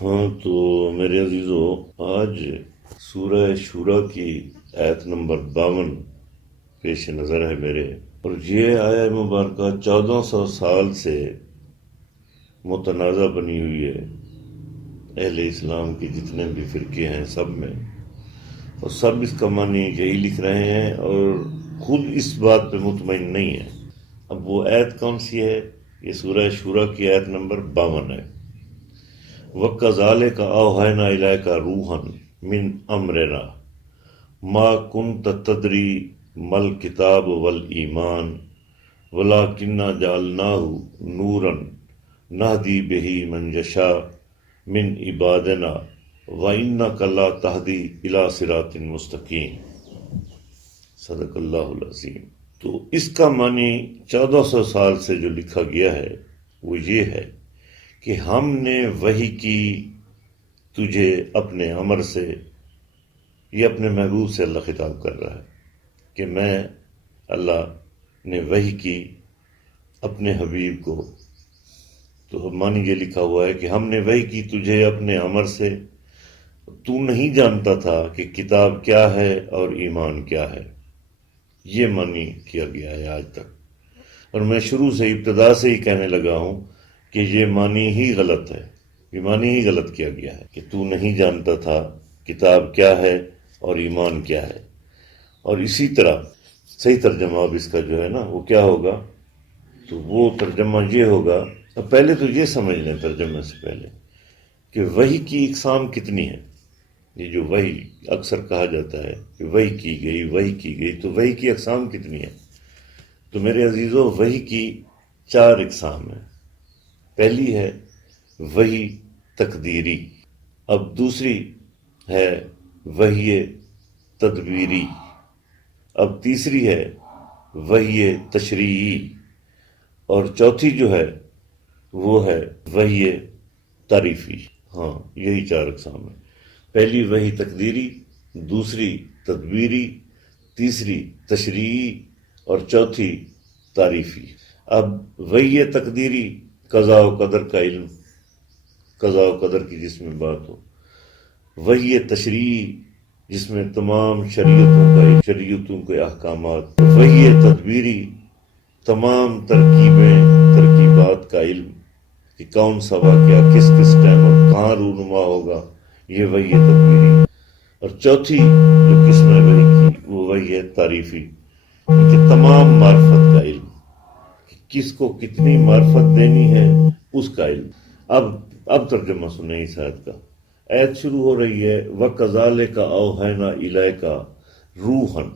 ہاں تو میرے عزیزو، آج سورہ شورا کی آیت نمبر 52 پیش نظر ہے میرے، اور یہ آیت مبارکہ 1400 سال سے متنازع بنی ہوئی ہے اہل اسلام کے جتنے بھی فرقے ہیں سب میں، اور سب اس کا معنی یہی لکھ رہے ہیں اور خود اس بات پہ مطمئن نہیں ہے۔ اب وہ آیت کون سی ہے؟ یہ سورہ شورا کی آیت نمبر 52 ہے۔ وَكَذَلِكَ أَوْحَيْنَا إِلَيْكَ رُوحًا مِّنْ أَمْرِنَا مَا كُنْتَ تَدْرِي مَا الْكِتَابُ وَالْإِيمَانُ وَلَكِنَّا جَعَلْنَاهُ نُورًا نَهْدِي بِهِ مَنْ يَشَاءُ مِنْ عِبَادِنَا وَإِنَّكَ لَا تَهْدِي إِلَى صِرَاطٍ مُسْتَقِيمٍ۔ صدق اللہ العظیم۔ تو اس کا معنی 1400 سال سے جو لکھا گیا ہے وہ یہ ہے کہ ہم نے وحی کی تجھے اپنے امر سے، یہ اپنے محبوب سے اللہ خطاب کر رہا ہے کہ میں اللہ نے وحی کی اپنے حبیب کو، تو معنی یہ لکھا ہوا ہے کہ ہم نے وحی کی تجھے اپنے امر سے، تو نہیں جانتا تھا کہ کتاب کیا ہے اور ایمان کیا ہے۔ یہ معنی کیا گیا ہے آج تک، اور میں شروع سے ابتدا سے ہی کہنے لگا ہوں کہ یہ معنی ہی غلط ہے، یہ معنی ہی غلط کیا گیا ہے کہ تو نہیں جانتا تھا کتاب کیا ہے اور ایمان کیا ہے۔ اور اسی طرح صحیح ترجمہ اب اس کا جو ہے نا وہ کیا ہوگا، تو وہ ترجمہ یہ ہوگا، پہلے تو یہ سمجھ لیں ترجمے سے پہلے کہ وحی کی اقسام کتنی ہے۔ یہ جو وحی اکثر کہا جاتا ہے کہ وحی کی گئی وحی کی گئی، تو وحی کی اقسام کتنی ہے؟ تو میرے عزیزو، وحی کی 4 اقسام ہیں۔ پہلی ہے وحی تقدیری، اب دوسری ہے وحی تدبیری، اب تیسری ہے وحی تشریعی، اور چوتھی جو ہے وہ ہے وحی تعریفی۔ ہاں، یہی 4 اقسام ہیں۔ پہلی وحی تقدیری، دوسری تدبیری، تیسری تشریعی، اور چوتھی تعریفی۔ اب وحی تقدیری قضاء و قدر کا علم، قضاء و قدر کی جس میں بات ہو، وحی تشریعی جس میں تمام شریعتوں کے احکامات، وحی تدبیری تمام ترکیبات کا علم کہ کون سا واقعہ کس کس ٹائم اور کہاں رونما ہوگا، یہ وحی تدبیری۔ اور چوتھی جو قسم ہے وحی کی وہ وحی ہے تعریفی، کہ تمام معرفت کا علم، کہ کس کو کتنی معرفت دینی ہے اس کا علم۔ اب ترجمہ سنیں اس آیت کا۔ آیت شروع ہو رہی ہے وَكَذَلِكَ أَوْحَيْنَا إِلَيْكَ رُوحًا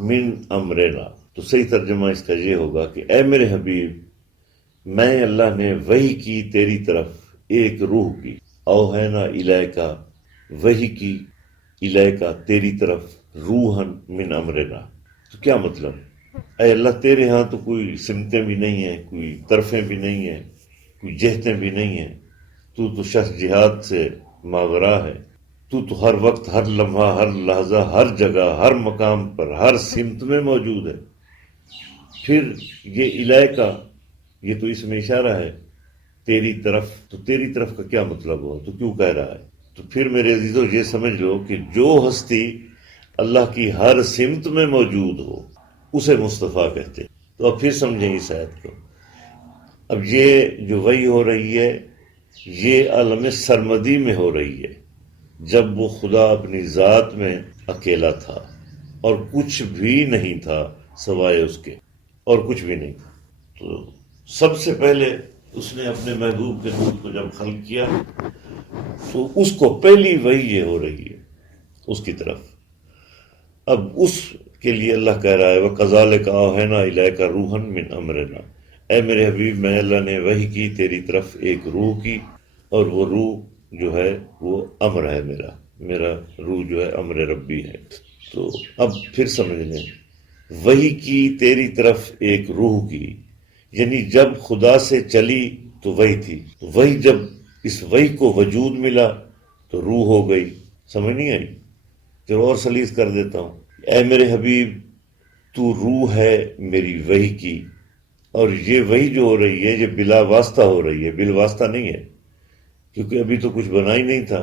مِّنْ أَمْرِنَا، تو صحیح ترجمہ اس کا یہ ہوگا کہ اے میرے حبیب، میں اللہ نے وحی کی تیری طرف ایک روح کی، اوحینا الیکا، وحی کی الیکا تیری طرف، روحن من امرنا، تو کیا مطلب؟ اے اللہ تیرے ہاں تو کوئی سمتیں بھی نہیں ہیں، کوئی طرفیں بھی نہیں ہیں، کوئی جہتیں بھی نہیں ہیں، تو شخص جہاد سے ماورا ہے، تو ہر وقت، ہر لمحہ، ہر لحظہ، ہر جگہ، ہر مقام پر، ہر سمت میں موجود ہے۔ پھر یہ الیکا، یہ تو اس میں اشارہ ہے تیری طرف، تو تیری طرف کا کیا مطلب ہوا، تو کیوں کہہ رہا ہے؟ تو پھر میرے عزیزو یہ سمجھ لو کہ جو ہستی اللہ کی ہر سمت میں موجود ہو اسے مصطفیٰ کہتے۔ تو اب پھر سمجھیں اس آیت کو۔ اب یہ جو وحی ہو رہی ہے یہ عالم سرمدی میں ہو رہی ہے، جب وہ خدا اپنی ذات میں اکیلا تھا اور کچھ بھی نہیں تھا سوائے اس کے، اور کچھ بھی نہیں تھا۔ تو سب سے پہلے اس نے اپنے محبوب کے نور کو جب خلق کیا تو اس کو پہلی وحی یہ ہو رہی ہے اس کی طرف۔ اب اس کے لیے اللہ کہہ رہا ہے وَكَذَلِكَ أَوْحَيْنَا إِلَيْكَ رُوحًا مِّنْ أَمْرِنَا، اے میرے حبیب، میں اللہ نے وحی کی تیری طرف ایک روح کی، اور وہ روح جو ہے وہ امر ہے، میرا روح جو ہے امر ربی ہے۔ تو اب پھر سمجھ لیں، وحی کی تیری طرف ایک روح کی، یعنی جب خدا سے چلی تو وحی تھی، تو وحی جب اس وحی کو وجود ملا تو روح ہو گئی۔ سمجھ نہیں آئی؟ پھر اور سلیس کر دیتا ہوں، اے میرے حبیب، تو روح ہے میری وحی کی، اور یہ وحی جو ہو رہی ہے یہ بلا واسطہ ہو رہی ہے، بال واسطہ نہیں ہے کیونکہ ابھی تو کچھ بنا ہی نہیں تھا،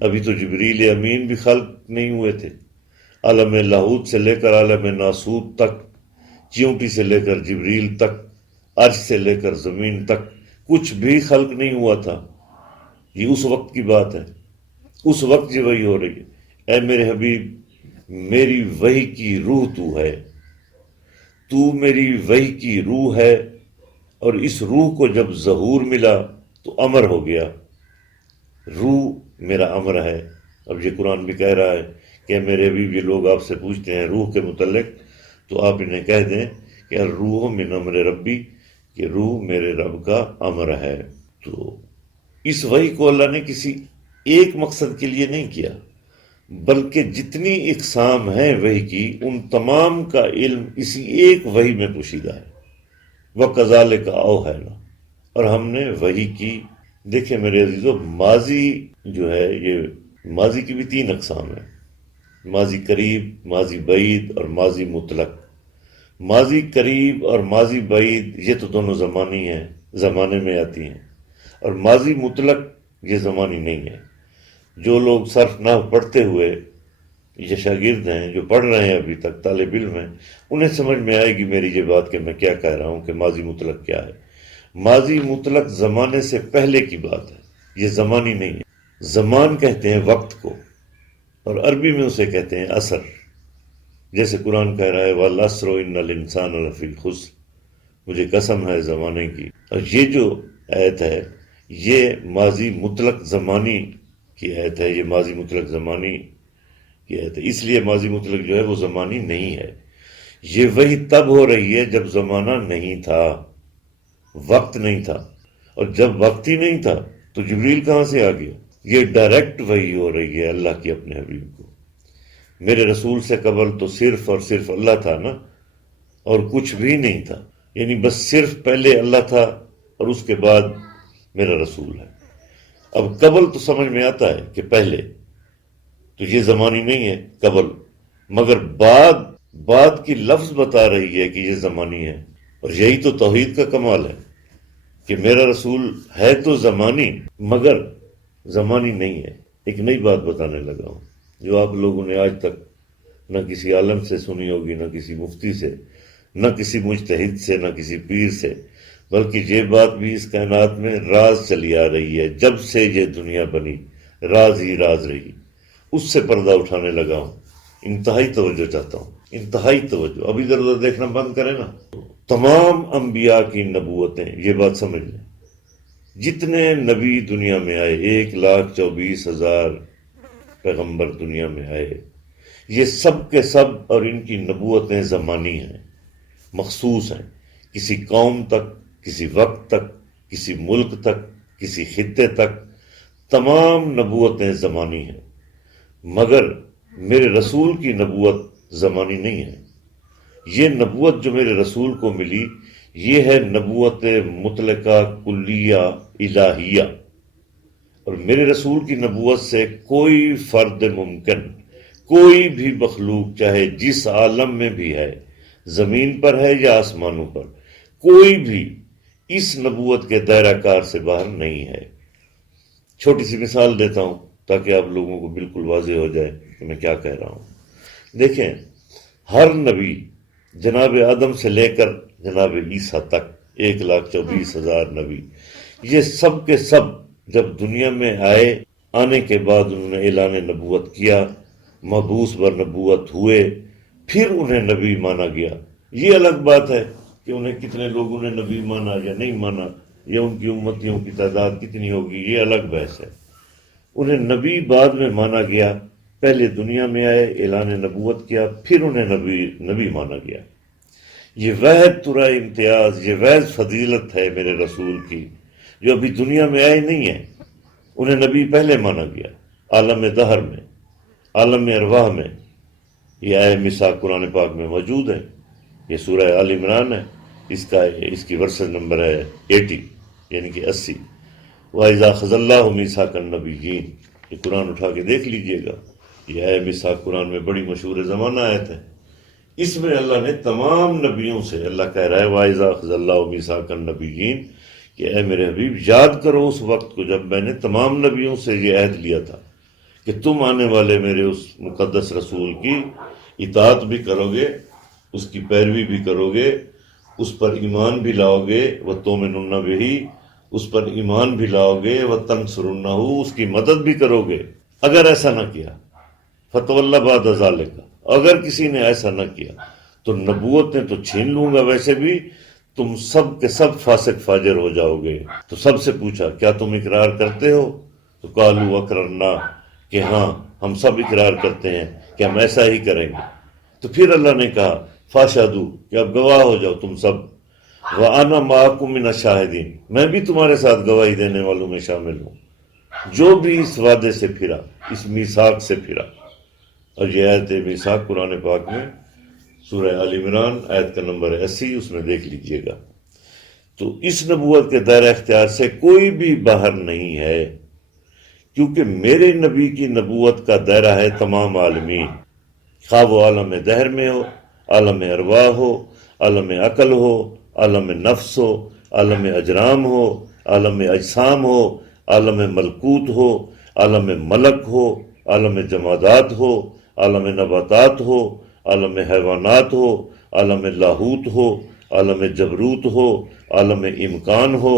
ابھی تو جبریل امین بھی خلق نہیں ہوئے تھے۔ عالم لاہوت سے لے کر عالم ناسوت تک، چیونٹی سے لے کر جبریل تک، عرش سے لے کر زمین تک کچھ بھی خلق نہیں ہوا تھا۔ یہ اس وقت کی بات ہے، اس وقت یہ وحی ہو رہی ہے۔ اے میرے حبیب، میری وحی کی روح تو ہے، تو میری وحی کی روح ہے، اور اس روح کو جب ظہور ملا تو امر ہو گیا۔ روح میرا امر ہے۔ اب یہ قرآن بھی کہہ رہا ہے کہ میرے حبیب، یہ لوگ آپ سے پوچھتے ہیں روح کے متعلق، تو آپ انہیں کہہ دیں کہ الروح من امر ربی، کہ روح میرے رب کا امر ہے۔ تو اس وحی کو اللہ نے کسی ایک مقصد کے لیے نہیں کیا، بلکہ جتنی اقسام ہیں وحی کی، ان تمام کا علم اسی ایک وحی میں پوشیدہ ہے۔ وَكَذَلِكَ أَوْحَيْنَا، اور ہم نے وحی کی۔ دیکھیں میرے عزیزو، ماضی جو ہے، یہ ماضی کی بھی 3 اقسام ہیں: ماضی قریب، ماضی بعید اور ماضی مطلق۔ ماضی قریب اور ماضی بعید یہ تو دونوں زمانی ہیں، زمانے میں آتی ہیں، اور ماضی مطلق یہ زمانی نہیں ہے۔ جو لوگ صرف نحو پڑھتے ہوئے یہ شاگرد ہیں، جو پڑھ رہے ہیں ابھی تک، طالب علم ہیں، انہیں سمجھ میں آئے گی میری یہ بات کہ میں کیا کہہ رہا ہوں کہ ماضی مطلق کیا ہے۔ ماضی مطلق زمانے سے پہلے کی بات ہے، یہ زمانی نہیں ہے۔ زمان کہتے ہیں وقت کو، اور عربی میں اسے کہتے ہیں عصر۔ جیسے قرآن کہہ رہا ہے وَالْعَصْرُ إِنَّ الْإِنسَانَ لَفِي خُسْرٍ، مجھے قسم ہے زمانے کی۔ اور یہ جو آیت ہے یہ ماضی مطلق زمانی کی آیت ہے، یہ ماضی مطلق زمانی کی آیت ہے۔ اس لیے ماضی مطلق جو ہے وہ زمانی نہیں ہے۔ یہ وہی تب ہو رہی ہے جب زمانہ نہیں تھا، وقت نہیں تھا، اور جب وقت ہی نہیں تھا تو جبریل کہاں سے آ گیا؟ یہ ڈائریکٹ وحی ہو رہی ہے اللہ کی اپنے حبیب کو۔ میرے رسول سے قبل تو صرف اور صرف اللہ تھا نا، اور کچھ بھی نہیں تھا، یعنی بس صرف پہلے اللہ تھا اور اس کے بعد میرا رسول ہے۔ اب قبل تو سمجھ میں آتا ہے کہ پہلے، تو یہ زمانی نہیں ہے قبل، مگر بعد کی لفظ بتا رہی ہے کہ یہ زمانی ہے۔ اور یہی تو توحید کا کمال ہے کہ میرا رسول ہے تو زمانی مگر زمانی نہیں ہے۔ ایک نئی بات بتانے لگا ہوں جو آپ لوگوں نے آج تک نہ کسی عالم سے سنی ہوگی، نہ کسی مفتی سے، نہ کسی مجتہد سے، نہ کسی پیر سے، بلکہ یہ بات بھی اس کائنات میں راز چلی آ رہی ہے۔ جب سے یہ دنیا بنی راز ہی راز رہی، اس سے پردہ اٹھانے لگا ہوں۔ انتہائی توجہ چاہتا ہوں، انتہائی توجہ۔ اب ادھر ادھر دیکھنا بند کریں نا۔ تمام انبیاء کی نبوتیں، یہ بات سمجھ لیں، جتنے نبی دنیا میں آئے، 1,24,000 پیغمبر دنیا میں آئے، یہ سب کے سب اور ان کی نبوتیں زمانی ہیں، مخصوص ہیں، کسی قوم تک، کسی وقت تک، کسی ملک تک، کسی خطے تک، تمام نبوتیں زمانی ہیں۔ مگر میرے رسول کی نبوت زمانی نہیں ہے۔ یہ نبوت جو میرے رسول کو ملی، یہ ہے نبوت مطلقہ کلیہ الہیہ، اور میرے رسول کی نبوت سے کوئی فرد ممکن، کوئی بھی مخلوق چاہے جس عالم میں بھی ہے، زمین پر ہے یا آسمانوں پر، کوئی بھی اس نبوت کے دائرہ کار سے باہر نہیں ہے۔ چھوٹی سی مثال دیتا ہوں تاکہ آپ لوگوں کو بالکل واضح ہو جائے کہ میں کیا کہہ رہا ہوں۔ دیکھیں، ہر نبی جناب آدم سے لے کر جناب عیسیٰ تک، 1,24,000 نبی، یہ سب کے سب جب دنیا میں آئے، آنے کے بعد انہوں نے اعلان نبوت کیا، مبعوث بر نبوت ہوئے، پھر انہیں نبی مانا گیا۔ یہ الگ بات ہے کہ انہیں کتنے لوگوں نے نبی مانا یا نہیں مانا، یا ان کی امتیوں کی تعداد کتنی ہوگی، یہ الگ بحث ہے۔ انہیں نبی بعد میں مانا گیا، پہلے دنیا میں آئے، اعلان نبوت کیا، پھر انہیں نبی مانا گیا۔ یہ وحد ترا امتیاز، یہ وحد فضیلت ہے میرے رسول کی، جو ابھی دنیا میں آئے نہیں ہیں، انہیں نبی پہلے مانا گیا، عالم دہر میں، عالم ارواح میں۔ یہ آئے میثاق قرآن پاک میں موجود ہے، یہ سورہ آل عمران ہے، اس کی ورسز نمبر ہے 80، یعنی کہ 80۔ وَإِذَا أَخَذَ اللَّهُ مِيثَاقَ النَّبِيِّينَ، یہ قرآن اٹھا کے دیکھ لیجئے گا، یہ ہے میثاق قرآن میں بڑی مشہور زمانہ آیت ہے۔ اس میں اللہ نے تمام نبیوں سے، اللہ کہہ رہا ہے وَإِذَا أَخَذَ اللَّهُ مِيثَاقَ النَّبِيِّينَ، کہ اے میرے حبیب یاد کرو اس وقت کو جب میں نے تمام نبیوں سے یہ عہد لیا تھا کہ تم آنے والے میرے اس مقدس رسول کی اطاعت بھی کرو گے، اس کی پیروی بھی کرو گے، اس پر ایمان بھی لاؤ گے، وَتُؤْمِنُنَّ بِهِ، اس پر ایمان بھی لاؤ گے، وَتَنْصُرُنَّهُ، اس کی مدد بھی کرو گے۔ اگر ایسا نہ کیا فَتَوَلَّ بَعْدَ ذَلِكَ، اگر کسی نے ایسا نہ کیا تو نبوتیں تو چھین لوں گا، ویسے بھی تم سب کے سب فاسق فاجر ہو جاؤ گے۔ تو سب سے پوچھا کیا تم اقرار کرتے ہو؟ تو قالوا اقررنا، کہ ہاں ہم سب اقرار کرتے ہیں کہ ہم ایسا ہی کریں گے۔ تو پھر اللہ نے کہا فاشہدوا، کہ اب گواہ ہو جاؤ تم سب، وَأَنَا مَعَكُم مِّنَ الشَّاهِدِينَ، میں بھی تمہارے ساتھ گواہی دینے والوں میں شامل ہوں، جو بھی اس وعدے سے پھرا، اس میثاق سے پھرا۔ اور یہ آیت میثاق قرآن پاک میں سورہ آل عمران آیت کا نمبر 80، اس میں دیکھ لیجئے گا۔ تو اس نبوت کے دائرہ اختیار سے کوئی بھی باہر نہیں ہے، کیونکہ میرے نبی کی نبوت کا دائرہ ہے تمام عالمین، خواہ وہ عالم دہر میں ہو، عالم ارواح ہو، عالم عقل ہو، عالم نفس ہو، عالم اجرام ہو، عالم اجسام ہو، عالم ملکوت ہو، عالم ملک ہو، عالم جمادات ہو، عالم نباتات ہو، عالم حیوانات ہو، عالم لاہوت ہو، عالم جبروت ہو، عالم امکان ہو،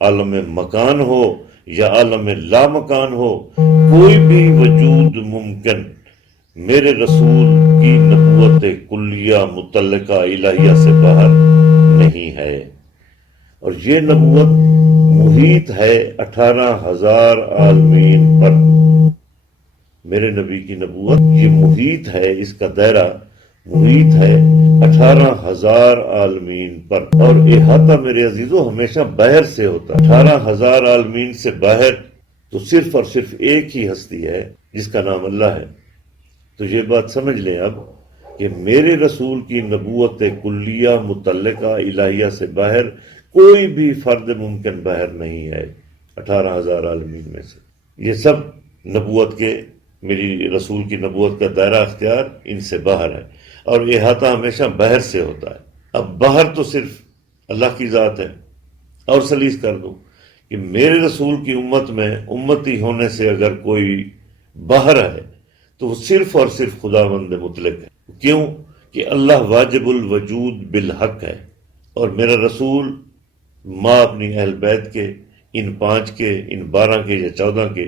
عالم مکان ہو یا عالم لامکان ہو، کوئی بھی وجود ممکن میرے رسول کی نبوت کلیہ متعلقہ الہیہ سے باہر نہیں ہے۔ اور یہ نبوت محیط ہے 18,000 عالمین پر۔ میرے نبی کی نبوت یہ محیط ہے، اس کا دائرہ محیط ہے 18,000 عالمین پر، اور احاطہ میرے عزیزو ہمیشہ باہر سے ہوتا ہے۔ 18,000 عالمین سے باہر تو صرف اور صرف ایک ہی ہستی ہے جس کا نام اللہ ہے۔ تو یہ بات سمجھ لیں اب کہ میرے رسول کی نبوت کلیہ متعلقہ الہیہ سے باہر کوئی بھی فرد ممکن باہر نہیں ہے 18,000 عالمین میں سے۔ یہ سب نبوت کے، میری رسول کی نبوت کا دائرہ اختیار ان سے باہر ہے، اور احاطہ ہمیشہ باہر سے ہوتا ہے۔ اب باہر تو صرف اللہ کی ذات ہے۔ اور سلیس کر دوں کہ میرے رسول کی امت میں امتی ہونے سے اگر کوئی باہر ہے تو وہ صرف اور صرف خداوند مطلق ہے۔ کیوں؟ کہ اللہ واجب الوجود بالحق ہے، اور میرا رسول ماں اپنی اہل بیت کے، ان 5 کے، ان 12 کے یا 14 کے،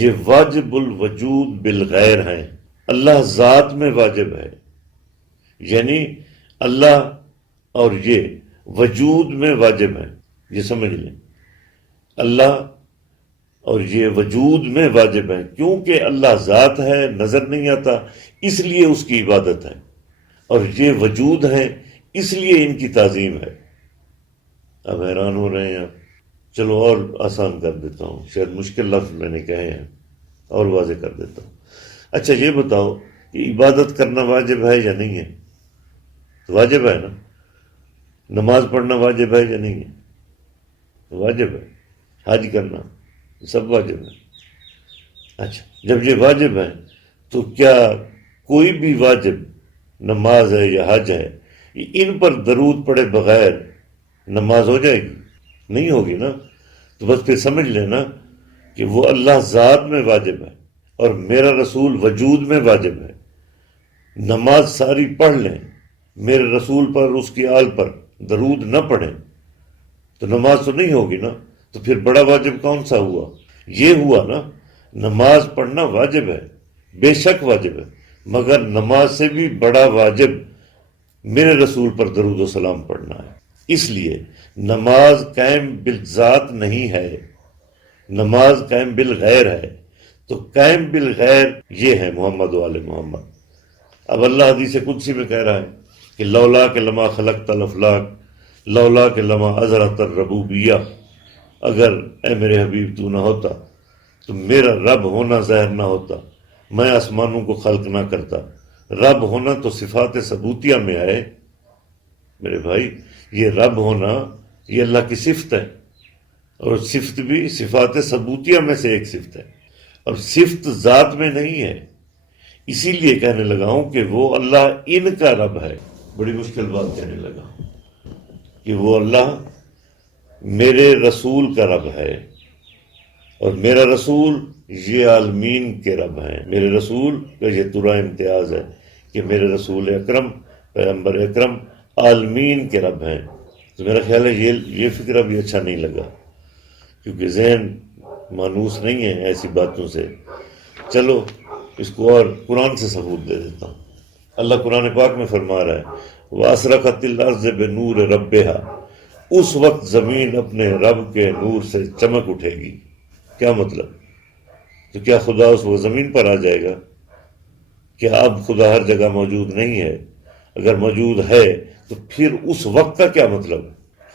یہ واجب الوجود بالغیر ہیں۔ اللہ ذات میں واجب ہے، یعنی اللہ اور یہ وجود میں واجب ہے۔ یہ سمجھ لیں، اللہ اور یہ وجود میں واجب ہے، کیونکہ اللہ ذات ہے، نظر نہیں آتا، اس لیے اس کی عبادت ہے، اور یہ وجود ہے اس لیے ان کی تعظیم ہے۔ اب حیران ہو رہے ہیں آپ؟ چلو اور آسان کر دیتا ہوں، شاید مشکل لفظ میں نے کہے ہیں، اور واضح کر دیتا ہوں۔ اچھا یہ بتاؤ کہ عبادت کرنا واجب ہے یا نہیں ہے؟ تو واجب ہے نا۔ نماز پڑھنا واجب ہے یا نہیں ہے؟ واجب ہے۔ حج کرنا سب واجب ہے۔ اچھا جب یہ واجب ہے تو کیا کوئی بھی واجب، نماز ہے یا حج ہے، ان پر درود پڑے بغیر نماز ہو جائے گی؟ نہیں ہوگی نا۔ تو بس پھر سمجھ لینا کہ وہ اللہ ذات میں واجب ہے اور میرا رسول وجود میں واجب ہے۔ نماز ساری پڑھ لیں، میرے رسول پر، اس کی آل پر درود نہ پڑھیں تو نماز تو نہیں ہوگی نا۔ تو پھر بڑا واجب کون سا ہوا؟ یہ ہوا نا، نماز پڑھنا واجب ہے، بے شک واجب ہے، مگر نماز سے بھی بڑا واجب میرے رسول پر درود و سلام پڑھنا ہے۔ اس لیے نماز قائم بالذات نہیں ہے، نماز قائم بالغیر ہے۔ تو قائم بالغیر یہ ہے محمد و آل محمد۔ اب اللہ حدیث قدسی میں کہہ رہا ہے کہ لولا کہ لما خلقت الافلاق، لولا کہ لما ازرت الربوبیہ، اگر اے میرے حبیب تو نہ ہوتا تو میرا رب ہونا ظاہر نہ ہوتا، میں آسمانوں کو خلق نہ کرتا۔ رب ہونا تو صفات ثبوتیہ میں آئے میرے بھائی، یہ رب ہونا یہ اللہ کی صفت ہے، اور صفت بھی صفات ثبوتیہ میں سے ایک صفت ہے، اور صفت ذات میں نہیں ہے۔ اسی لیے کہنے لگا ہوں کہ وہ اللہ ان کا رب ہے۔ بڑی مشکل بات کہنے لگا کہ وہ اللہ میرے رسول کا رب ہے، اور میرا رسول یہ عالمین کے رب ہیں۔ میرے رسول کا یہ ترا امتیاز ہے کہ میرے رسول اکرم، پیغمبر اکرم عالمین کے رب ہیں۔ تو میرا خیال ہے یہ فکر ابھی اچھا نہیں لگا، کیونکہ ذہن مانوس نہیں ہے ایسی باتوں سے۔ چلو اس کو اور قرآن سے ثبوت دے دیتا ہوں۔ اللہ قرآن پاک میں فرما رہا ہے وَأَسْرَقَتِ الْأَرْضُ بِنُورِ رَبِّهَا، اس وقت زمین اپنے رب کے نور سے چمک اٹھے گی۔ کیا مطلب؟ تو کیا خدا اس وقت زمین پر آ جائے گا؟ کیا اب خدا ہر جگہ موجود نہیں ہے؟ اگر موجود ہے تو پھر اس وقت کا کیا مطلب؟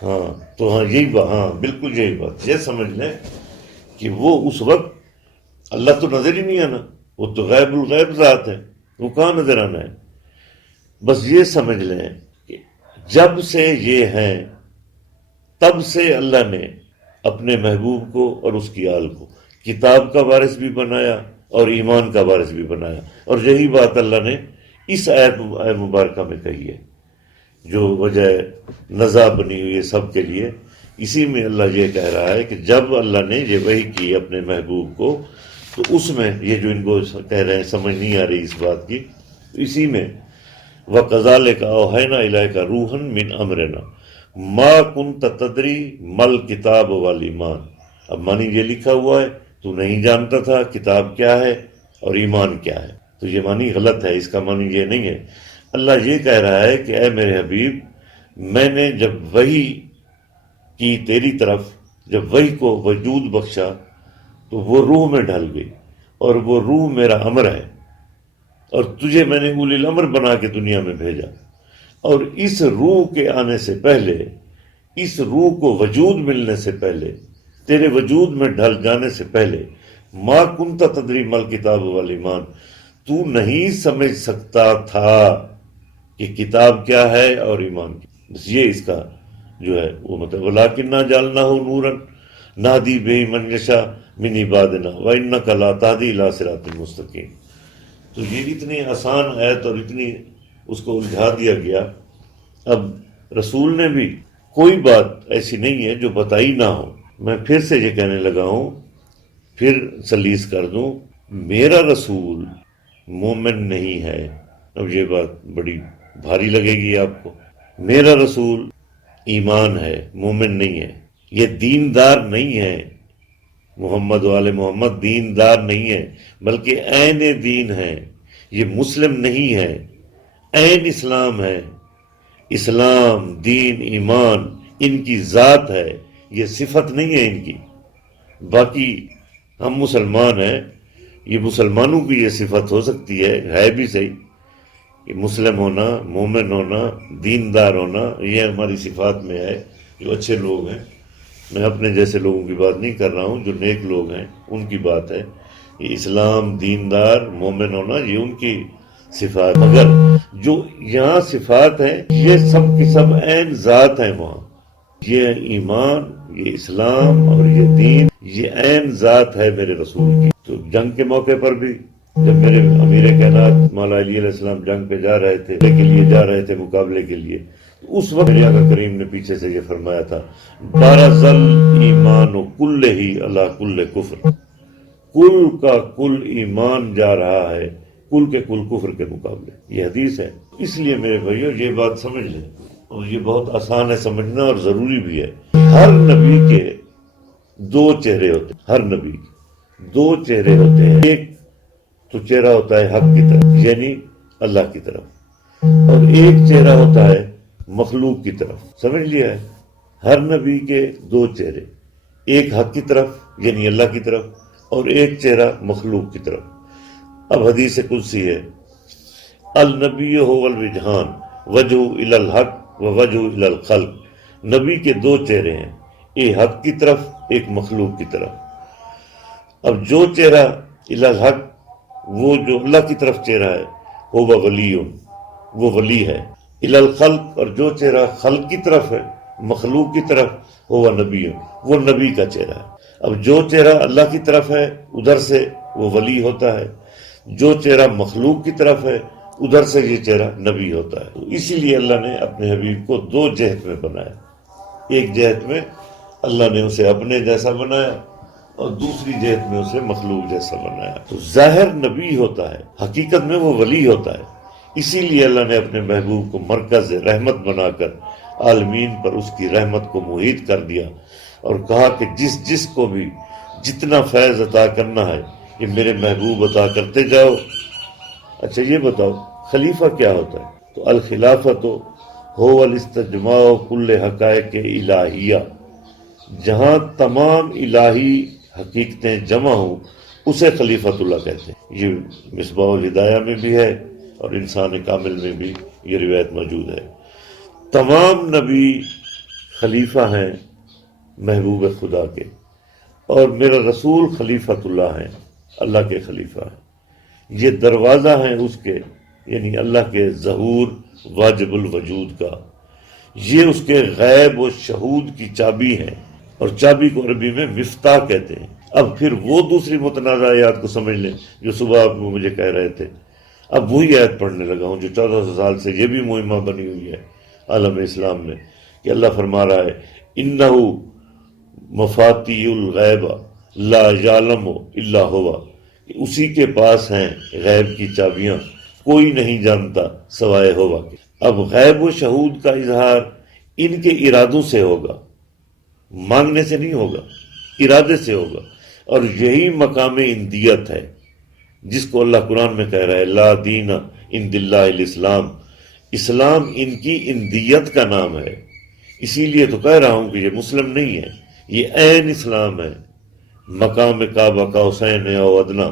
ہاں تو یہی بات، ہاں بالکل یہی بات، یہ سمجھ لیں کہ وہ اس وقت اللہ تو نظر ہی نہیں آنا، وہ تو غیب الغیب ذات ہے، وہ کہاں نظر آنا ہے؟ بس یہ سمجھ لیں کہ جب سے یہ ہیں تب سے اللہ نے اپنے محبوب کو اور اس کی آل کو کتاب کا وارث بھی بنایا اور ایمان کا وارث بھی بنایا، اور یہی بات اللہ نے اس آیت مبارکہ میں کہی ہے جو وجہ نزا بنی ہوئی ہے سب کے لیے۔ اسی میں اللہ یہ کہہ رہا ہے کہ جب اللہ نے یہ وحی کی اپنے محبوب کو، تو اس میں یہ جو ان کو کہہ رہے ہیں سمجھ نہیں آ رہی اس بات کی، تو اسی میں وَكَذَلِكَ أَوْحَيْنَا إِلَيْكَ رُوحًا مِّنْ أَمْرِنَا مَا كُنْتَ تَدْرِي مَا الْكِتَابُ وَالْإِيمَانُ۔ اب معنی یہ لکھا ہوا ہے تو نہیں جانتا تھا کتاب کیا ہے اور ایمان کیا ہے، تو یہ معنی غلط ہے، اس کا معنی یہ نہیں ہے۔ اللہ یہ کہہ رہا ہے کہ اے میرے حبیب، میں نے جب وحی کی تیری طرف، جب وحی کو وجود بخشا تو وہ روح میں ڈھل گئی، اور وہ روح میرا امر ہے، اور تجھے میں نے اولی الامر بنا کے دنیا میں بھیجا، اور اس روح کے آنے سے پہلے، اس روح کو وجود ملنے سے پہلے، تیرے وجود میں ڈھل جانے سے پہلے، ما کنت تدری مل کتاب والایمان، تو نہیں سمجھ سکتا تھا کہ کتاب کیا ہے اور ایمان کی۔ بس یہ اس کا جو ہے وہ مطلب وَلَٰكِنَّا جَعَلْنَاهُ نُورًا نَهْدِي بِهِ مَن يَشَاءُ مِنْ عِبَادِنَا وَإِنَّكَ لَا تَهْدِي إِلَىٰ صِرَاطٍ مُّسْتَقِيمٍ۔ تو یہ اتنی آسان آیت اور اتنی اس کو الجھا دیا گیا۔ اب رسول نے بھی کوئی بات ایسی نہیں ہے جو بتائی نہ ہو۔ میں پھر سے یہ کہنے لگا ہوں، پھر سلیس کر دوں، میرا رسول مومن نہیں ہے۔ اب یہ بات بڑی بھاری لگے گی آپ کو۔ میرا رسول ایمان ہے، مومن نہیں ہے، یہ دیندار نہیں ہے۔ محمد والے محمد دیندار نہیں ہے، بلکہ عین دین ہے۔ یہ مسلم نہیں ہے، عین اسلام ہے۔ اسلام، دین، ایمان ان کی ذات ہے، یہ صفت نہیں ہے ان کی۔ باقی ہم مسلمان ہیں، یہ مسلمانوں کی یہ صفت ہو سکتی ہے بھی صحیح کہ مسلم ہونا، مومن ہونا، دیندار ہونا، یہ ہماری صفات میں ہے جو اچھے لوگ ہیں۔ میں اپنے جیسے لوگوں کی بات نہیں کر رہا ہوں، جو نیک لوگ ہیں ان کی بات ہے۔ یہ اسلام، دیندار، مومن ہونا یہ ان کی صفات، مگر جو یہاں صفات ہیں یہ سب کی سب عین ذات ہیں وہاں۔ یہ ایمان، یہ اسلام اور یہ دین، یہ عین ذات ہے میرے رسول کی۔ تو جنگ کے موقع پر بھی جب میرے امیر کائنات مولا علی علیہ السلام جنگ پہ جا رہے تھے، جا رہے تھے مقابلے کے لیے، اس وقت میرے آقا کریم نے پیچھے سے یہ فرمایا تھا بارز الایمان کل ہی علی کل کفر، کل کا کل ایمان جا رہا ہے کل کے کل کفر کے مقابلے۔ یہ حدیث ہے۔ اس لیے میرے بھائیو یہ بات سمجھ لیں، اور یہ بہت آسان ہے سمجھنا اور ضروری بھی ہے۔ ہر نبی کے دو چہرے ہوتے ہیں، ہر نبی کے دو چہرے ہوتے ہیں۔ ایک تو چہرہ ہوتا ہے حق کی طرف، یعنی اللہ کی طرف، اور ایک چہرہ ہوتا ہے مخلوق کی طرف۔ سمجھ لیا ہے؟ ہر نبی کے دو چہرے، ایک حق کی طرف یعنی اللہ کی طرف، اور ایک چہرہ مخلوق کی طرف۔ اب حدیث قدسی ہے النبی هو الوجہان وجہ الی الحق و وجہ الی الخلق۔ نبی کے دو چہرے ہیں، ایک حق کی طرف، ایک مخلوق کی طرف۔ اب جو چہرہ الی الحق، وہ جو اللہ کی طرف چہرہ ہے، وہ ولی، وہ ولی ہے۔ الی الخلق، اور جو چہرہ خلق کی طرف ہے، مخلوق کی طرف، وہ نبی، وہ نبی کا چہرہ ہے۔ اب جو چہرہ اللہ کی طرف ہے ادھر سے وہ ولی ہوتا ہے، جو چہرہ مخلوق کی طرف ہے ادھر سے یہ چہرہ نبی ہوتا ہے۔ تو اسی لیے اللہ نے اپنے حبیب کو دو جہت میں بنایا، ایک جہت میں اللہ نے اسے اپنے جیسا بنایا اور دوسری جہت میں اسے مخلوق جیسا بنایا۔ تو ظاہر نبی ہوتا ہے، حقیقت میں وہ ولی ہوتا ہے۔ اسی لیے اللہ نے اپنے محبوب کو مرکز رحمت بنا کر عالمین پر اس کی رحمت کو محیط کر دیا اور کہا کہ جس کو بھی جتنا فیض عطا کرنا ہے یہ میرے محبوب عطا کرتے جاؤ۔ اچھا یہ بتاؤ خلیفہ کیا ہوتا ہے؟ تو الخلافت ہو الاستجماع کل حقائق الہیہ، جہاں تمام الہی حقیقتیں جمع ہوں اسے خلیفۃ اللہ کہتے ہیں۔ یہ مصباح الہدایہ میں بھی ہے اور انسان کامل میں بھی یہ روایت موجود ہے۔ تمام نبی خلیفہ ہیں محبوب خدا کے، اور میرا رسول خلیفۃ اللہ ہیں، اللہ کے خلیفہ ہیں۔ یہ دروازہ ہیں اس کے، یعنی اللہ کے ظہور واجب الوجود کا، یہ اس کے غیب و شہود کی چابی ہے، اور چابی کو عربی میں مفتاح کہتے ہیں۔ اب پھر وہ دوسری متنازع آیات کو سمجھ لیں جو صبح آپ مجھے کہہ رہے تھے۔ اب وہی آیت پڑھنے لگا ہوں جو 1400 سال سے یہ بھی مہمہ بنی ہوئی ہے عالم اسلام میں، کہ اللہ فرما رہا ہے انہ مفاتیح الغیب لا یعلم الا ہوا، اسی کے پاس ہیں غیب کی چابیاں، کوئی نہیں جانتا سوائے ہوا کے۔ اب غیب و شہود کا اظہار ان کے ارادوں سے ہوگا، مانگنے سے نہیں ہوگا، ارادے سے ہوگا، اور یہی مقام اندیت ہے جس کو اللہ قرآن میں کہہ رہا ہے لا دین عند اللہ الاسلام، اسلام ان کی اندیت کا نام ہے۔ اسی لیے تو کہہ رہا ہوں کہ یہ مسلم نہیں ہے، یہ عین اسلام ہے۔ مقام کعبہ قوسین او ادنا،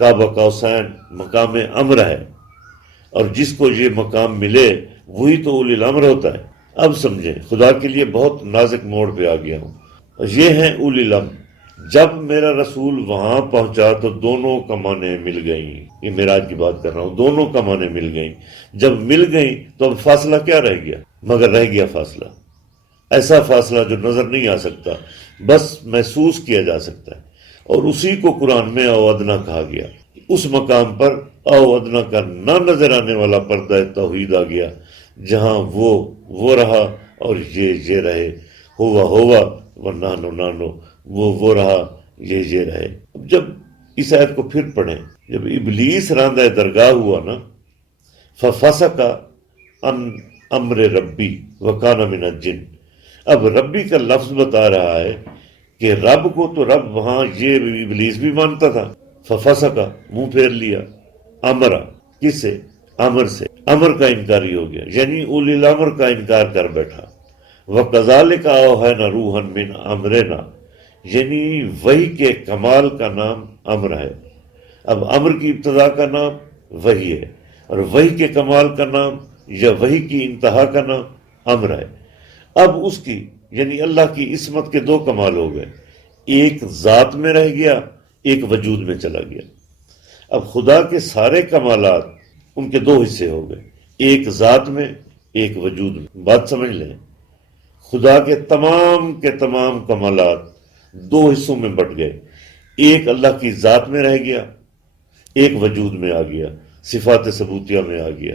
کعبہ قوسین مقام امر ہے، اور جس کو یہ مقام ملے وہی تو اولی الامر ہوتا ہے۔ اب سمجھیں، خدا کے لیے بہت نازک موڑ پہ آ گیا ہوں۔ یہ ہیں اولی الامر۔ جب میرا رسول وہاں پہنچا تو دونوں کمانیں مل گئیں، یہ معراج کی بات کر رہا ہوں، دونوں کمانیں مل گئیں۔ جب مل گئیں تو اب فاصلہ کیا رہ گیا؟ مگر رہ گیا فاصلہ، ایسا فاصلہ جو نظر نہیں آ سکتا، بس محسوس کیا جا سکتا ہے، اور اسی کو قرآن میں او ادنا کہا گیا۔ اس مقام پر او ادنا کا نہ نظر آنے والا پردہ توحید آ گیا، جہاں وہ رہا اور یہ رہے، ہوا و نانو نانو، وہ رہا یہ رہے۔ اب جب اس آیت کو پھر پڑھیں، جب ابلیس راندہ درگاہ ہوا نا، ففسق عن امر ربی وکان من الجن، اب ربی کا لفظ بتا رہا ہے کہ رب کو تو رب وہاں یہ ابلیس بھی مانتا تھا، ففسق منہ پھیر لیا، امرا کس سے؟ امر سے، امر کا انکاری ہو گیا، یعنی اولی الامر کا انکار کر بیٹھا۔ وَكَذَلِكَ أَوْحَيْنَا رُوحًا مِّنْ أَمْرِنَا، یعنی وحی کے کمال کا نام امر ہے۔ اب امر کی ابتدا کا نام وحی ہے، اور وحی کے کمال کا نام یا وحی کی انتہا کا نام امر ہے۔ اب اس کی یعنی اللہ کی عصمت کے دو کمال ہو گئے، ایک ذات میں رہ گیا، ایک وجود میں چلا گیا۔ اب خدا کے سارے کمالات ان کے دو حصے ہو گئے، ایک ذات میں، ایک وجود میں۔ بات سمجھ لیں، خدا کے تمام کمالات دو حصوں میں بٹ گئے، ایک اللہ کی ذات میں رہ گیا، ایک وجود میں آ گیا، صفات ثبوتیہ میں آ گیا۔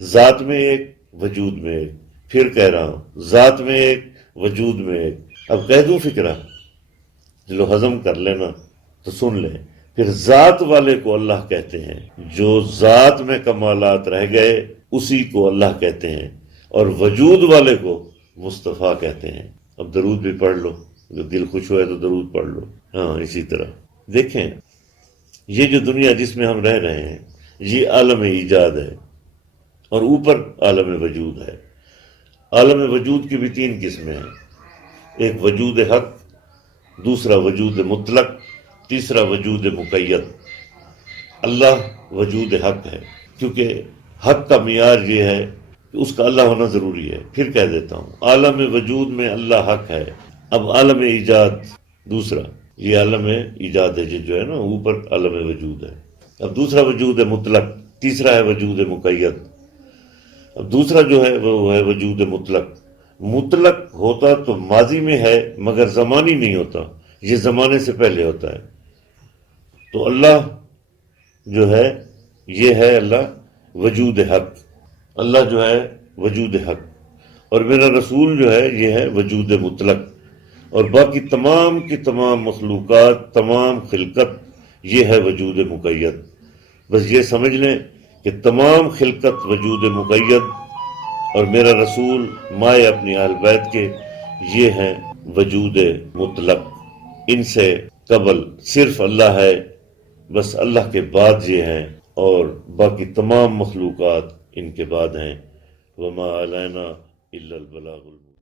ذات میں ایک، وجود میں ایک۔ پھر کہہ رہا ہوں، ذات میں ایک، وجود میں ایک۔ اب کہہ دوں فکرہ، چلو ہضم کر لینا تو سن لیں۔ پھر ذات والے کو اللہ کہتے ہیں، جو ذات میں کمالات رہ گئے اسی کو اللہ کہتے ہیں، اور وجود والے کو مصطفیٰ کہتے ہیں۔ اب درود بھی پڑھ لو، اگر دل خوش ہوئے تو درود پڑھ لو۔ ہاں اسی طرح دیکھیں، یہ جو دنیا جس میں ہم رہ رہے ہیں یہ عالم ایجاد ہے، اور اوپر عالم وجود ہے۔ عالم وجود کی بھی تین قسمیں ہیں، ایک وجود حق، دوسرا وجود مطلق، تیسرا وجود مقید۔ اللہ وجود حق ہے، کیونکہ حق کا معیار یہ ہے کہ اس کا اللہ ہونا ضروری ہے۔ پھر کہہ دیتا ہوں، عالم وجود میں اللہ حق ہے۔ اب عالم ایجاد دوسرا، یہ عالم ایجاد ہے جو ہے نا، اوپر عالم وجود ہے۔ اب دوسرا وجود ہے مطلق، تیسرا ہے وجود مقید۔ اب دوسرا جو ہے وہ ہے وجود مطلق۔ مطلق ہوتا تو ماضی میں ہے مگر زمانی نہیں ہوتا، یہ زمانے سے پہلے ہوتا ہے۔ تو اللہ جو ہے یہ ہے اللہ وجود حق، اللہ جو ہے وجود حق، اور میرا رسول جو ہے یہ ہے وجود مطلق، اور باقی تمام کی تمام مخلوقات، تمام خلقت، یہ ہے وجود مقید۔ بس یہ سمجھ لیں کہ تمام خلقت وجود مقید، اور میرا رسول مائے اپنی اہل بیت کے یہ ہیں وجود مطلق۔ ان سے قبل صرف اللہ ہے، بس اللہ کے بعد یہ ہیں، اور باقی تمام مخلوقات ان کے بعد ہیں۔ وما علینا الا البلاغ المبین۔